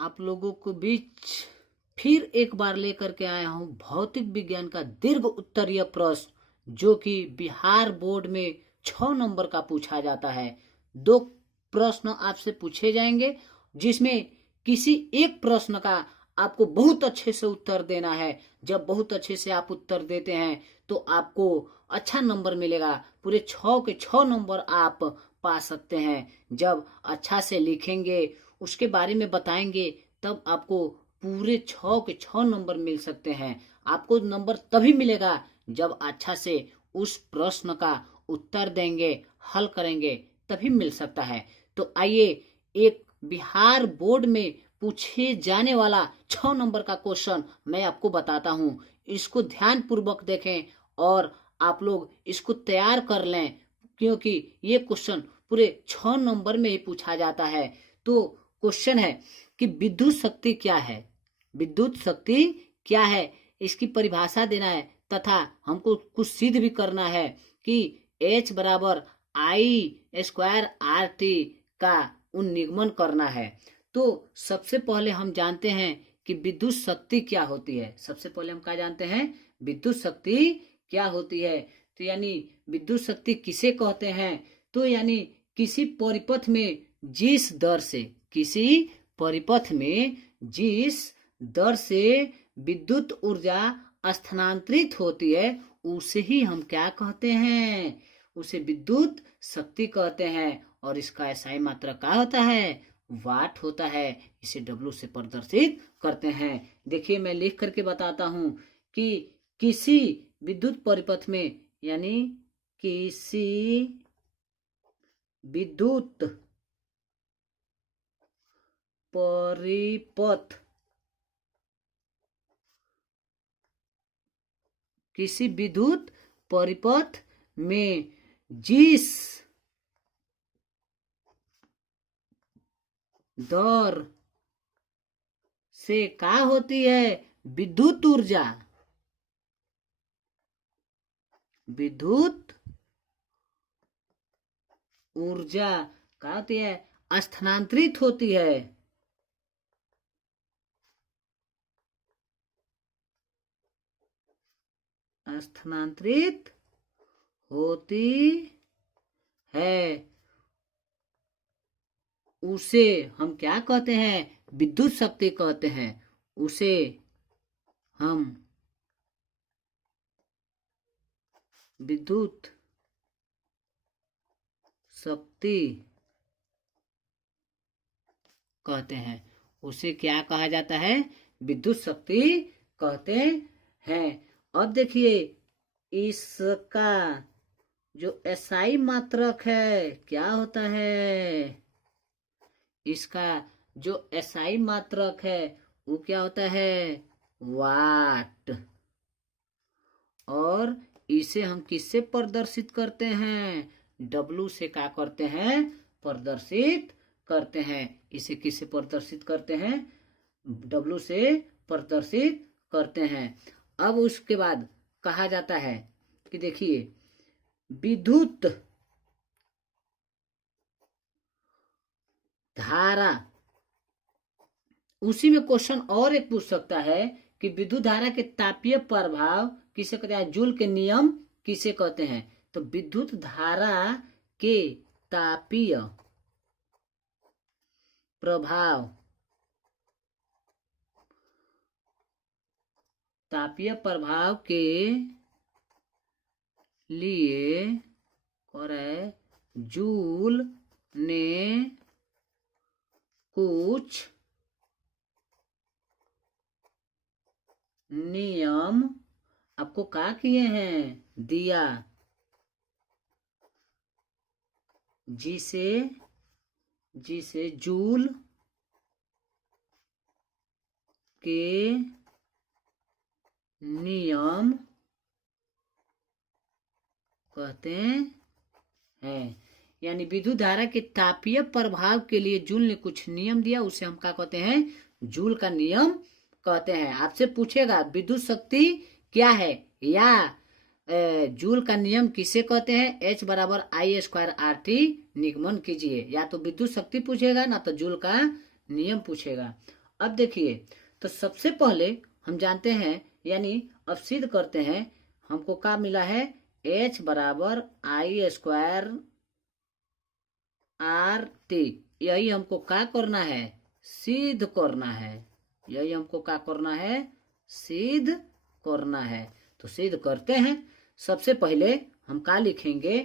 आप लोगों को बीच फिर एक बार लेकर के आया हूं भौतिक विज्ञान का दीर्घ उत्तरीय प्रश्न, जो कि बिहार बोर्ड में 6 नंबर का पूछा जाता है। 2 प्रश्न आपसे पूछे जाएंगे, जिसमें किसी एक प्रश्न का आपको बहुत अच्छे से उत्तर देना है। जब बहुत अच्छे से आप उत्तर देते हैं तो आपको अच्छा नंबर मिलेगा। पूरे 6 के 6 नंबर आप पा सकते हैं। जब अच्छा से लिखेंगे, उसके बारे में बताएंगे, तब आपको पूरे 6 के 6 नंबर मिल सकते हैं। आपको नंबर तभी मिलेगा जब अच्छा से उस प्रश्न का उत्तर देंगे, हल करेंगे, तभी मिल सकता है। तो आइए एक बिहार बोर्ड में पूछे जाने वाला 6 नंबर का क्वेश्चन मैं आपको बताता हूँ। इसको ध्यान पूर्वक देखें और आप लोग इसको तैयार कर लें, क्योंकि ये क्वेश्चन पूरे 6 नंबर में ही पूछा जाता है। तो क्वेश्चन है कि विद्युत शक्ति क्या है। विद्युत शक्ति क्या है, इसकी परिभाषा देना है, तथा हमको कुछ सिद्ध भी करना है कि H बराबर I² RT का उन्निगमन करना है। तो सबसे पहले हम जानते हैं कि विद्युत शक्ति क्या होती है। सबसे पहले हम क्या जानते हैं, विद्युत शक्ति क्या होती है। तो यानी विद्युत शक्ति किसे कहते हैं, तो यानी किसी परिपथ में जिस दर से, किसी परिपथ में जिस दर से विद्युत ऊर्जा स्थानांतरित होती है, उसे ही हम क्या कहते हैं, उसे विद्युत शक्ति कहते हैं। और इसका एसआई मात्रा क्या होता है, वाट होता है। इसे डब्ल्यू से प्रदर्शित करते हैं। देखिए मैं लिख करके बताता हूं कि किसी विद्युत परिपथ में, यानी किसी विद्युत परिपथ, किसी विद्युत परिपथ में जिस दर से क्या होती है, विद्युत ऊर्जा, विद्युत ऊर्जा क्या होती है, स्थानांतरित होती है, स्थानांतरित होती है, उसे हम क्या कहते हैं, विद्युत शक्ति कहते हैं। उसे हम विद्युत शक्ति कहते हैं। उसे क्या कहा जाता है, विद्युत शक्ति कहते हैं। अब देखिए इसका जो एसआई मात्रक है क्या होता है, इसका जो एसआई मात्रक है वो क्या होता है, वाट। और इसे हम किससे प्रदर्शित करते हैं, डब्लू से क्या करते हैं, प्रदर्शित करते हैं। इसे किससे प्रदर्शित करते हैं, डब्लू से प्रदर्शित करते हैं। अब उसके बाद कहा जाता है कि देखिए विद्युत धारा, उसी में क्वेश्चन और एक पूछ सकता है कि विद्युत धारा के तापीय प्रभाव किसे कहते हैं, जूल के नियम किसे कहते हैं। तो विद्युत धारा के तापीय प्रभाव, तापीय प्रभाव के लिए और जूल ने कुछ नियम आपको क्या किए हैं, दिया, जिसे जिसे जूल के नियम कहते हैं। यानी विद्युत धारा के तापीय प्रभाव के लिए जूल ने कुछ नियम दिया, उसे हम क्या कहते हैं, जूल का नियम कहते हैं। आपसे पूछेगा विद्युत शक्ति क्या है, या जूल का नियम किसे कहते हैं, H बराबर I²RT निगमन कीजिए। या तो विद्युत शक्ति पूछेगा, ना तो जूल का नियम पूछेगा। अब देखिए, तो सबसे पहले हम जानते हैं, यानी अब सिद्ध करते हैं, हमको क्या मिला है, H बराबर I² RT। यही हमको क्या करना है, सिद्ध करना है। यही हमको क्या करना है, सिद्ध करना है। तो सिद्ध करते हैं। सबसे पहले हम क्या लिखेंगे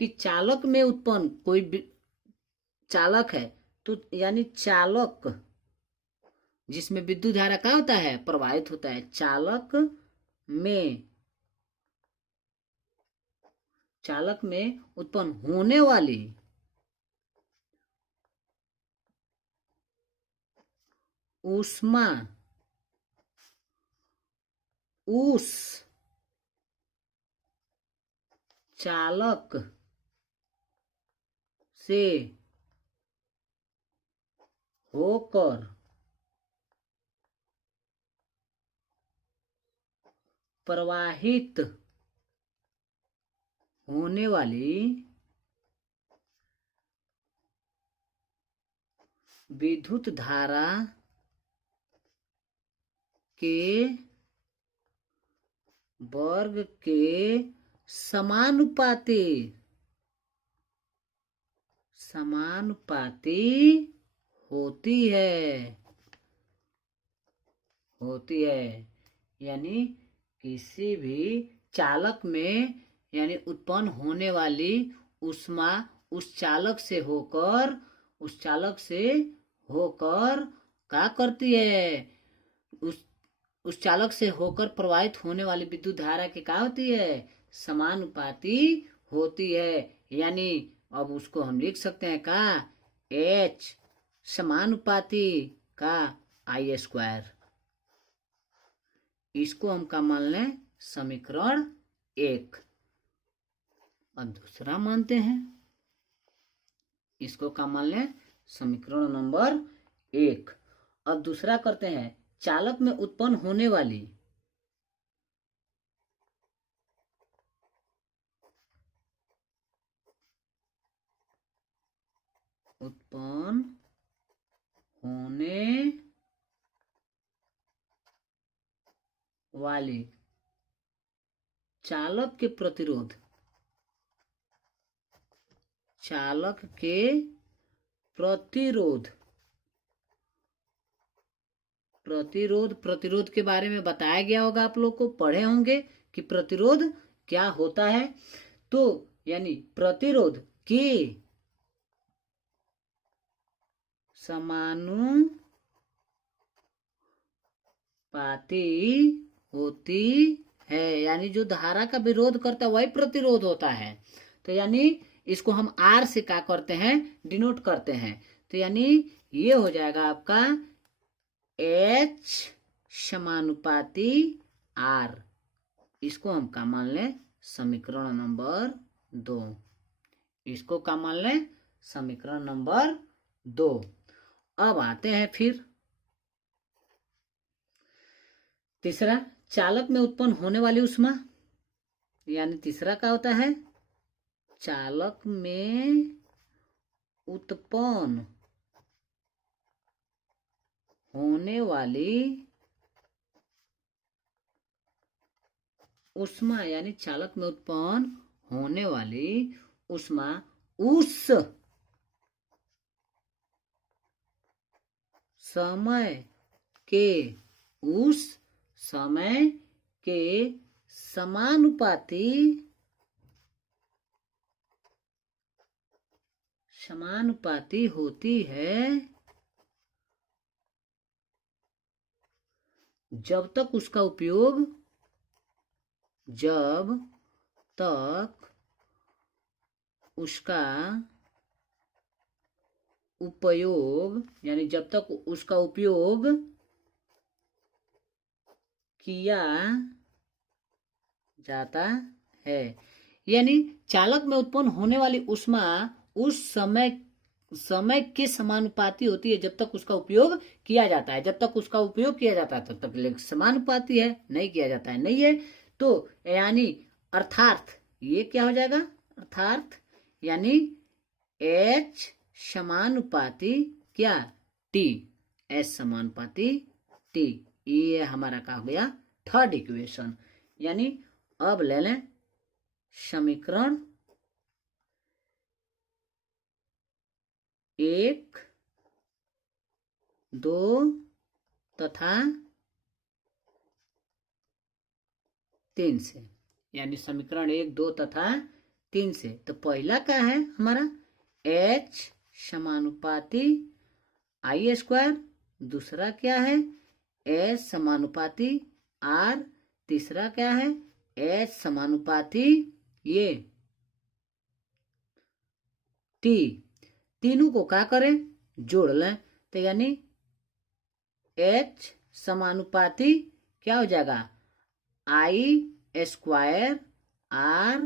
कि चालक में उत्पन्न कोई चालक है, तो यानी चालक जिसमें विद्युत धारा क्या होता है, प्रवाहित होता है। चालक में उत्पन्न होने वाली ऊष्मा उस चालक से होकर प्रवाहित होने वाली विद्युत धारा के वर्ग के समानुपाती होती है। यानी किसी भी चालक में यानी उत्पन्न होने वाली ऊष्मा उस चालक से होकर क्या करती है, उस चालक से होकर प्रवाहित होने वाली विद्युत धारा की क्या होती है, समानुपाती होती है। यानी अब उसको हम लिख सकते हैं का, H समानुपाती का I²। इसको हम क्या मान लें, समीकरण 1। अब दूसरा मानते हैं, इसको क्या मान लें, समीकरण नंबर 1। अब दूसरा करते हैं, चालक में उत्पन्न होने वाली चालक के प्रतिरोध के बारे में बताया गया होगा, आप लोग को पढ़े होंगे कि प्रतिरोध क्या होता है। तो यानी प्रतिरोध की समानुपाती होती है। यानी जो धारा का विरोध करता है वही प्रतिरोध होता है। तो यानी इसको हम R से क्या करते हैं, डिनोट करते हैं। तो यानी ये हो जाएगा आपका H समानुपाती R। इसको हम क्या मान लें, समीकरण नंबर 2। इसको क्या मान लें, समीकरण नंबर 2। अब आते हैं फिर तीसरा, चालक में उत्पन्न होने वाली ऊष्मा। यानी तीसरा क्या होता है, चालक में उत्पन्न होने वाली ऊष्मा। यानी चालक में उत्पन्न होने वाली ऊष्मा उस समय के समानुपाती होती है जब तक उसका उपयोग यानी जब तक उसका उपयोग किया जाता है। यानी चालक में उत्पन्न होने वाली ऊष्मा उस समय के समानुपाती होती है जब तक उसका उपयोग किया जाता है। जब तक उसका उपयोग किया जाता है तब तक समानुपाती है, नहीं किया जाता है नहीं है। तो यानी अर्थात ये क्या हो जाएगा, अर्थात यानी H समानुपाती क्या, T। एच समानुपाती टी। ये हमारा क्या हो गया, थर्ड इक्वेशन। यानी अब ले लें समीकरण 1, 2 तथा 3 से। यानी समीकरण 1, 2 तथा 3 से। तो पहला क्या है हमारा, H समानुपाती आई स्क्वायर। दूसरा क्या है, H समानुपाती R। तीसरा क्या है, H समानुपाती ये T। तीनों को क्या करें, जोड़ लें। तो यानी H समानुपाती क्या हो जाएगा, आई स्क्वायर आर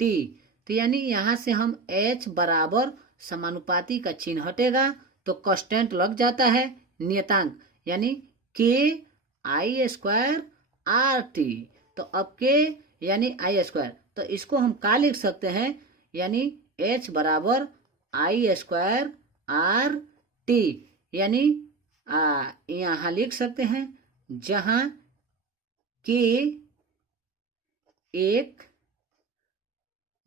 टी। तो यानी यहां से हम H बराबर समानुपाती का चिन्ह हटेगा तो कांस्टेंट लग जाता है, नियतांक। यानी के आई स्क्वायर आर टी। तो अब के यानी आई स्क्वायर, तो इसको हम क्या लिख सकते हैं, यानी H बराबर आई स्क्वायर आर टी। यानी यहाँ लिख सकते हैं जहां के एक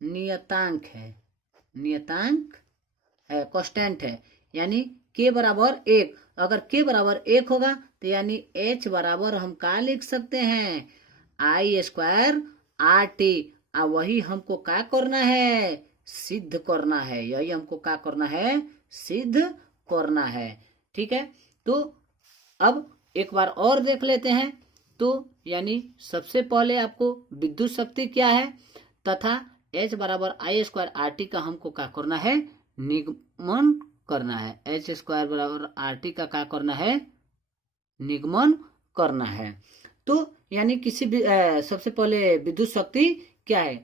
नियतांक है, नियतांक है, कांस्टेंट है। यानी के बराबर 1। अगर के बराबर 1 होगा तो यानी H बराबर हम क्या लिख सकते हैं, आई स्क्वायर आर टी। वही हमको क्या करना है, सिद्ध करना है। यही हमको क्या करना है, सिद्ध करना है। ठीक है, तो अब एक बार और देख लेते हैं। तो यानी सबसे पहले आपको विद्युत शक्ति क्या है तथा H बराबर आई स्क्वायर आर टी का हमको क्या करना है, निगमन करना है। H स्क्वायर बराबर आर टी का क्या करना है, निगमन करना है। तो यानी किसी भी सबसे पहले विद्युत शक्ति क्या है,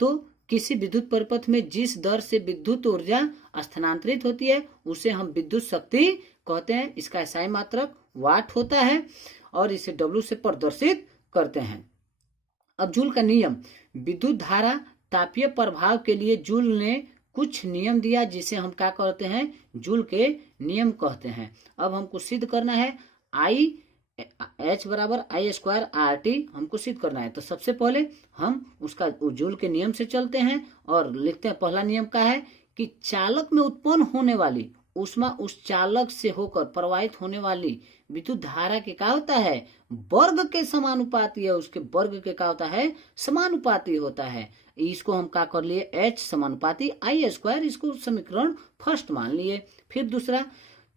तो किसी विद्युत परिपथ में जिस दर से विद्युत ऊर्जा स्थानांतरित होती है उसे हम विद्युत शक्ति कहते हैं। इसका SI मात्रक वाट होता है और इसे W से प्रदर्शित करते हैं। अब जूल का नियम, विद्युत धारा तापीय प्रभाव के लिए जूल ने कुछ नियम दिया जिसे हम क्या कहते हैं, जूल के नियम कहते हैं। अब हमको सिद्ध करना है आई H बराबर आई स्क्वायर आर टी हमको सिद्ध करना है। तो सबसे पहले हम उसका जूल के नियम से चलते हैं और लिखते हैं। पहला नियम क्या है कि चालक में उत्पन्न होने वाली ऊष्मा उस चालक से होकर प्रवाहित होने वाली विद्युत धारा के क्या होता है, वर्ग के समानुपाती है। उसके वर्ग के क्या होता है, समानुपाती होता है। इसको हम क्या कर लिए, H समानुपाती आई स्क्वायर, इसको समीकरण फर्स्ट मान लिए। फिर दूसरा,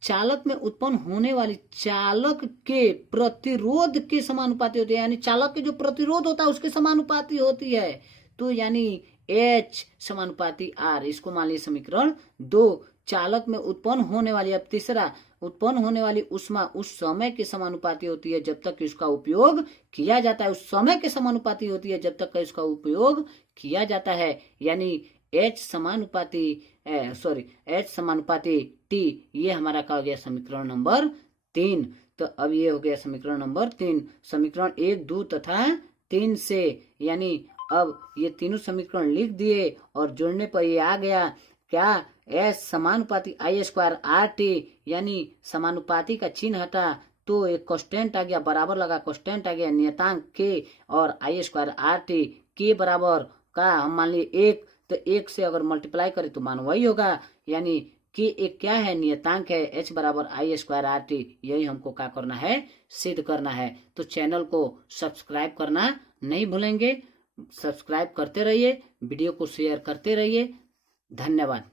चालक में उत्पन्न होने वाली चालक के प्रतिरोध के समानुपाती होती है। यानी चालक के जो प्रतिरोध होता है उसके समानुपाती होती है। तो यानी H समानुपाती R, इसको मान लिया समीकरण 2। चालक में उत्पन्न होने वाली, अब तीसरा, उत्पन्न होने वाली ऊष्मा उस समय के समानुपाती होती है जब तक इसका उपयोग किया जाता है। उस समय के समानुपाती होती है जब तक इसका उपयोग किया जाता है। यानी H समानुपाती H समानुपाती T, ये हमारा क्या हो गया, समीकरण नंबर 3। तो अब ये हो गया समीकरण नंबर 3। समीकरण 1, 2 तथा 3 से, यानी अब ये तीनों समीकरण लिख दिए और जोड़ने पर ये आ गया क्या, H समानुपाती आई स्क्वायर आर टी। यानी समानुपाती का चिन्ह हटा तो एक कांस्टेंट आ गया, बराबर लगा, कांस्टेंट आ गया, नियतांक के और आई स्क्वायर आर टी। के बराबर का हम मान लिए 1, तो 1 से अगर मल्टीप्लाई करें तो मान वही होगा। यानी कि एक क्या है, नियतांक है, H बराबर आई स्क्वायर आर टी। यही हमको क्या करना है, सिद्ध करना है। तो चैनल को सब्सक्राइब करना नहीं भूलेंगे। सब्सक्राइब करते रहिए, वीडियो को शेयर करते रहिए। धन्यवाद।